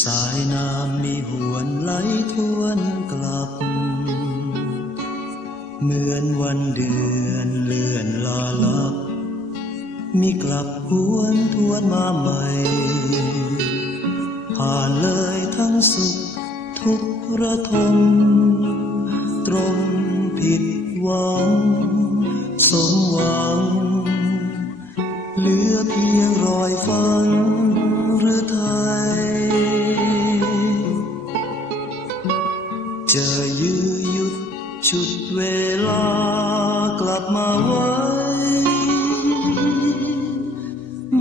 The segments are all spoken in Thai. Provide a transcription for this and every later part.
สายน้ำมีหวนไหลทวนกลับเหมือนวันเดือนเลื่อนลาลับมีกลับหวนทวนมาใหม่ผ่านเลยทั้งสุขทุกข์ระทมตรงผิดหวังสมหวังเหลือเพียงรอยฝันหรือไทยจะยื้อยุดชุดเวลากลับมาไว้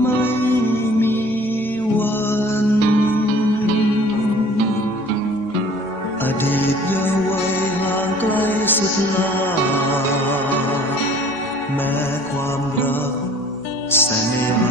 ไม่มีวันอดีตยาววัยห่างไกลสุดลาแม้ความรักแสน